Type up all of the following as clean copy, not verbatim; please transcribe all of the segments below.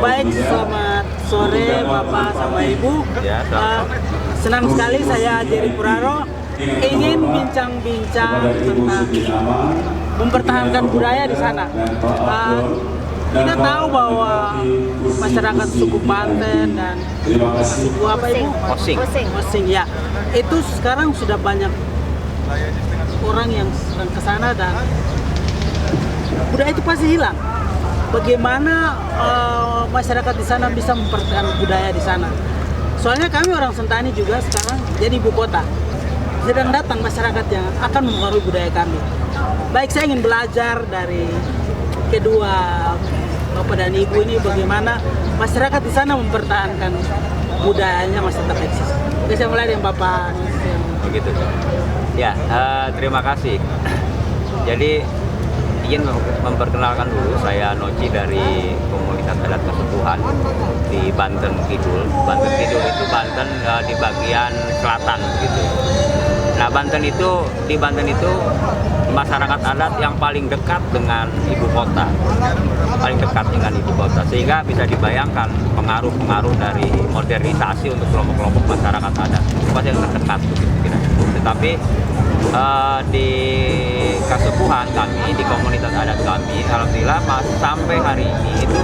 Baik, selamat sore Bapak sama Ibu. Senang sekali saya Jerry Puraro ingin bincang-bincang tentang mempertahankan budaya di sana. Kita tahu bahwa masyarakat suku Banten dan suku apa Ibu? Osing ya. Itu sekarang sudah banyak orang yang sedang ke sana dan budaya itu pasti hilang. Bagaimana masyarakat di sana bisa mempertahankan budaya di sana? Soalnya kami orang Sentani juga sekarang jadi ibu kota. Sedang datang masyarakat yang akan mempengaruhi budaya kami. Baik, saya ingin belajar dari kedua Bapak dan Ibu ini bagaimana masyarakat di sana mempertahankan budayanya masih tetap eksis. Oke, saya mulai dengan Bapak. Begitu. Ya, terima kasih. Jadi ingin memperkenalkan dulu, saya Noci dari komunitas adat Kesepuhan di Banten Kidul. Banten Kidul itu Banten di bagian selatan gitu. Nah, di Banten itu masyarakat adat yang paling dekat dengan ibu kota, sehingga bisa dibayangkan pengaruh dari modernisasi untuk kelompok-kelompok masyarakat adat itu pasti yang terdekat begitu kira-kira. Tetapi di Kesepuhan kami, di komunitas adat kami, alhamdulillah sampai hari ini itu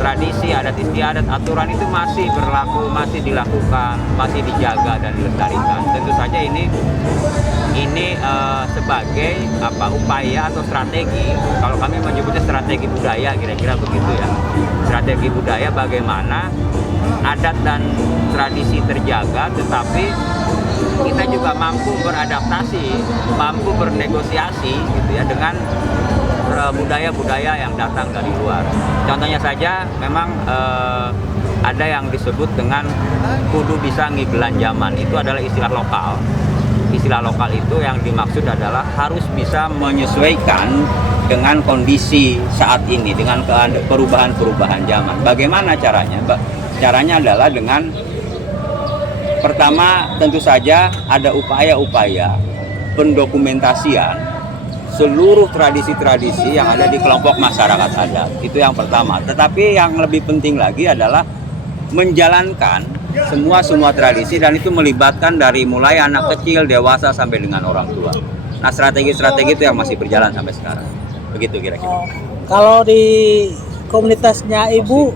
tradisi adat istiadat aturan itu masih berlaku, masih dilakukan, masih dijaga dan dilestarikan. Tentu saja ini sebagai upaya atau strategi, kalau kami menyebutnya strategi budaya kira-kira begitu ya. Strategi budaya bagaimana adat dan tradisi terjaga, tetapi kita juga mampu beradaptasi, mampu bernegosiasi gitu ya dengan budaya-budaya yang datang dari luar. Contohnya saja memang ada yang disebut dengan kudu bisa ngigelan zaman, itu adalah istilah lokal. Istilah lokal itu yang dimaksud adalah harus bisa menyesuaikan dengan kondisi saat ini, dengan perubahan-perubahan zaman. Bagaimana caranya? Caranya adalah dengan pertama tentu saja ada upaya-upaya pendokumentasian seluruh tradisi-tradisi yang ada di kelompok masyarakat adat. Itu yang pertama. Tetapi yang lebih penting lagi adalah menjalankan semua tradisi, dan itu melibatkan dari mulai anak kecil, dewasa sampai dengan orang tua. Nah, strategi-strategi itu yang masih berjalan sampai sekarang. Begitu kira-kira. Kalau di komunitasnya Ibu,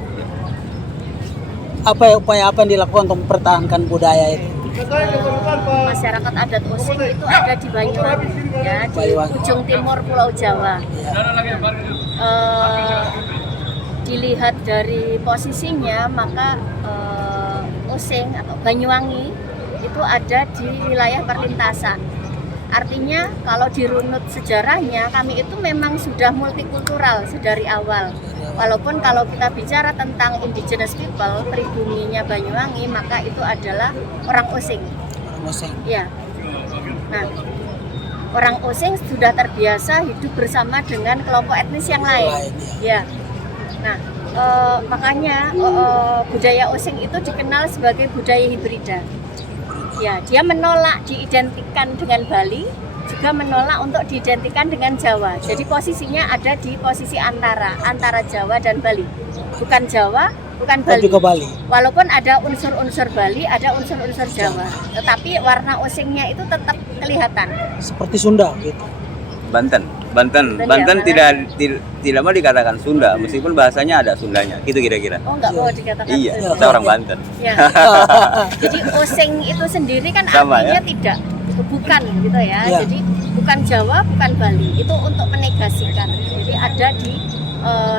upaya apa yang dilakukan untuk mempertahankan budaya itu? Masyarakat adat Osing itu ada di Banyuwangi, ya, di ujung timur Pulau Jawa. Dilihat dari posisinya, maka Osing atau Banyuwangi itu ada di wilayah perlintasan. Artinya kalau dirunut sejarahnya, kami itu memang sudah multikultural sedari awal. Walaupun kalau kita bicara tentang indigenous people, pribuminya Banyuwangi, maka itu adalah orang Osing. Ya. Nah, orang Osing sudah terbiasa hidup bersama dengan kelompok etnis yang lain. Ya. Nah, makanya budaya Osing itu dikenal sebagai budaya hibrida. Ya, dia menolak diidentikan dengan Bali, juga menolak untuk diidentikan dengan Jawa. Jadi posisinya ada di posisi antara Jawa dan Bali. Bukan Jawa, bukan Bali. Juga Bali. Walaupun ada unsur-unsur Bali, ada unsur-unsur Jawa. Tetapi warna Osingnya itu tetap kelihatan. Seperti Sunda gitu. Banten tidak mau dikatakan Sunda, meskipun bahasanya ada Sundanya, gitu kira-kira. Oh, nggak mau dikatakan Iya, Sunda. kita orang Banten. Ya. Jadi Osing itu sendiri kan sama, artinya ya? tidak, bukan gitu ya. Ya. Jadi bukan Jawa, bukan Bali. Itu untuk menegasikan. Jadi ada di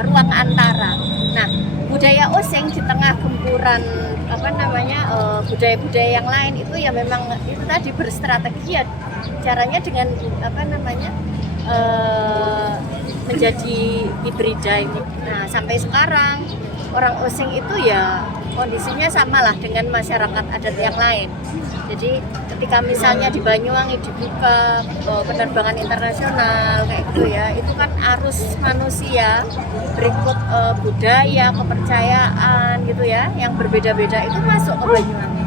ruang antara. Nah, budaya Osing di tengah gempuran budaya-budaya yang lain itu ya memang itu tadi berstrategi ya. Caranya dengan menjadi hibrida ini. Nah, sampai sekarang orang Osing itu ya kondisinya samalah dengan masyarakat adat yang lain. Jadi ketika misalnya di Banyuwangi dibuka penerbangan internasional kayak gitu ya, itu kan arus manusia berikut budaya, kepercayaan gitu ya, yang berbeda-beda itu masuk ke Banyuwangi.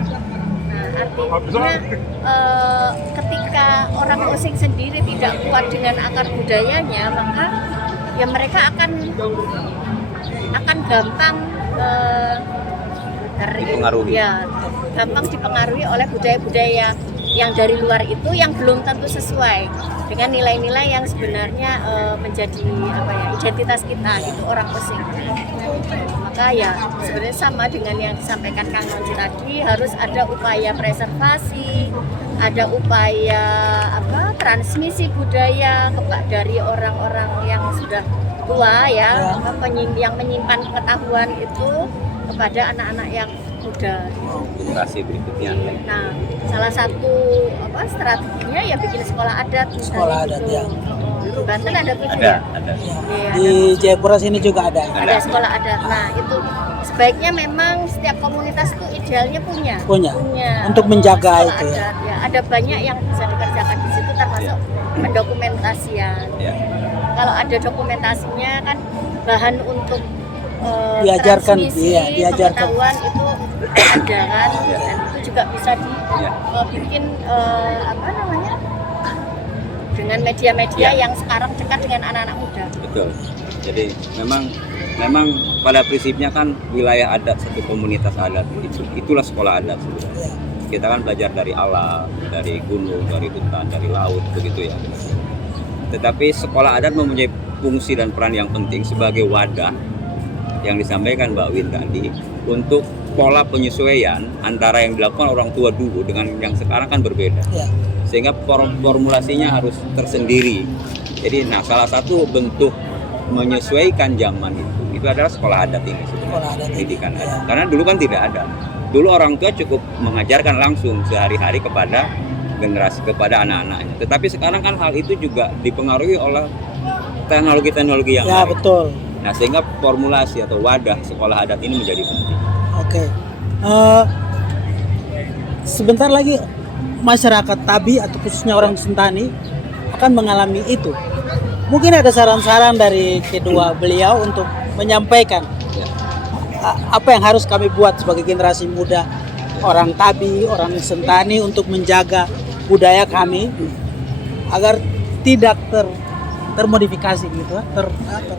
Artinya ketika orang Osing sendiri tidak kuat dengan akar budayanya, maka ya mereka akan gampang Dipengaruhi. ya, gampang dipengaruhi oleh budaya-budaya yang dari luar itu yang belum tentu sesuai dengan nilai-nilai yang sebenarnya menjadi apa ya, identitas kita itu orang Osing. Maka ya sebenarnya sama dengan yang disampaikan Kang Nonji tadi, harus ada upaya preservasi, ada upaya transmisi budaya dari orang-orang yang sudah tua ya, yang menyimpan pengetahuan itu kepada anak-anak yang muda. Generasi berikutnya. Nah, salah satu strateginya ya bikin sekolah adat. Sekolah adat ya. Di Banten ada tuh Ada. ya. Iya, Di Jayapura sini juga ada. ada sekolah adat. Nah, itu sebaiknya memang setiap komunitas itu idealnya punya. Untuk menjaga sekolah itu ya. adat. Ya, ada banyak yang bisa dikerjakan di situ termasuk pendokumentasian. Ya. Kalau ada dokumentasinya kan bahan untuk Diajarkan, transmisi iya, diajarkan. pengetahuan itu ada kan, dan itu juga bisa dibikin dengan media-media yang sekarang dekat dengan anak-anak muda. Betul. Jadi memang pada prinsipnya kan wilayah adat, satu komunitas adat itulah sekolah adat sebenarnya. Kita kan belajar dari alam, dari gunung, dari hutan, dari laut, begitu ya. Tetapi sekolah adat mempunyai fungsi dan peran yang penting sebagai wadah yang disampaikan Mbak Win tadi untuk pola penyesuaian antara yang dilakukan orang tua dulu dengan yang sekarang kan berbeda. Ya. Sehingga formulasinya harus tersendiri. Jadi salah satu bentuk menyesuaikan zaman itu adalah sekolah adat ini sebenarnya, pendidikan adat. Karena dulu kan tidak ada. Dulu orang tua cukup mengajarkan langsung sehari-hari kepada generasi, kepada anak-anaknya. Tetapi sekarang kan hal itu juga dipengaruhi oleh teknologi-teknologi yang Ya, lain. betul. Nah, sehingga formulasi atau wadah sekolah adat ini menjadi penting. Oke. Sebentar lagi masyarakat Tabi atau khususnya orang Sentani akan mengalami itu. Mungkin ada saran-saran dari kedua beliau untuk menyampaikan apa yang harus kami buat sebagai generasi muda orang Tabi, orang Sentani untuk menjaga budaya kami agar tidak termodifikasi gitu,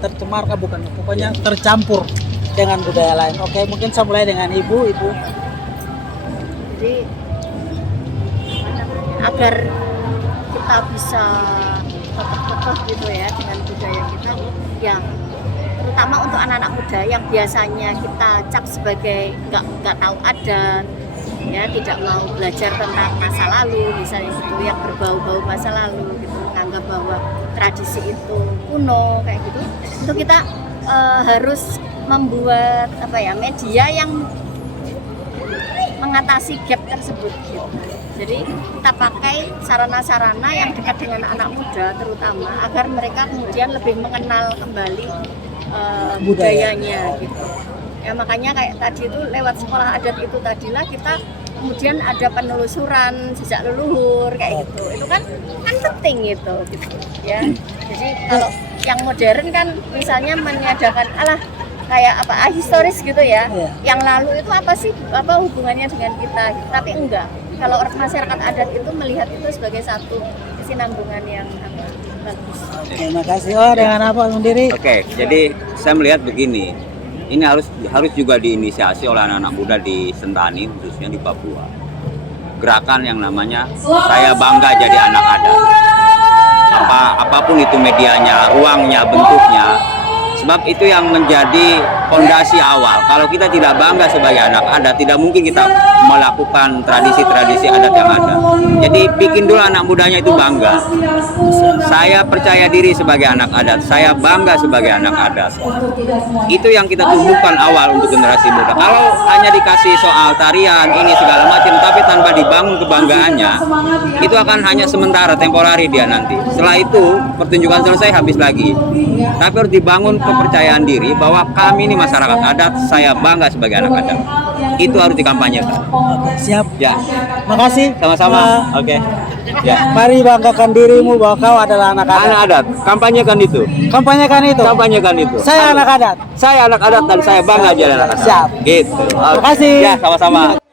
tercemarkan bukan, pokoknya tercampur dengan budaya lain. Oke, mungkin saya mulai dengan ibu. Jadi agar kita bisa kokoh gitu ya dengan budaya kita, yang terutama untuk anak-anak muda yang biasanya kita cap sebagai nggak tahu adat, ya tidak mau belajar tentang masa lalu misalnya gitu, yang berbau-bau masa lalu gitu, menganggap bahwa tradisi itu kuno kayak gitu. Itu kita harus membuat media yang mengatasi gap tersebut gitu. Jadi kita pakai sarana-sarana yang dekat dengan anak muda terutama agar mereka kemudian lebih mengenal kembali budayanya gitu. Ya makanya kayak tadi itu lewat sekolah adat itu tadilah kita kemudian ada penelusuran jejak leluhur kayak gitu. Itu kan penting gitu ya. Jadi kalau yang modern kan misalnya meniadakan kayak historis gitu ya. Yang lalu itu apa sih hubungannya dengan kita? Tapi enggak. Kalau masyarakat adat itu melihat itu sebagai satu kesinambungan yang bagus. Terima kasih. Dengan apa sendiri? Oke, jadi saya melihat begini. Ini harus juga diinisiasi oleh anak-anak muda di Sentani, khususnya di Papua. Gerakan yang namanya saya bangga jadi anak adat. Apapun itu medianya, ruangnya, bentuknya. Sebab itu yang menjadi fondasi awal. Kalau kita tidak bangga sebagai anak adat, tidak mungkin kita melakukan tradisi-tradisi adat yang ada. Jadi bikin dulu anak mudanya itu bangga. Saya percaya diri sebagai anak adat, saya bangga sebagai anak adat. Itu yang kita tumbuhkan awal untuk generasi muda. Kalau hanya dikasih soal tarian, ini segala macam, tapi tanpa dibangun kebanggaannya, itu akan hanya sementara, temporari dia nanti. Setelah itu, pertunjukan selesai, habis lagi. Tapi harus dibangun kepercayaan diri bahwa kami ini masyarakat adat, saya bangga sebagai anak adat. Itu harus dikampanyekan. Oke, siap. Ya, Makasih. sama-sama. Oke. Ya. Mari banggakan dirimu bahwa kau adalah anak adat. Anak adat, kampanyekan itu. Kampanyekan itu. Kampanyekan itu. Saya anak adat. Saya anak adat dan saya bangga jadi anak adat. Siap. Gitu. Terima kasih. Ya, sama-sama.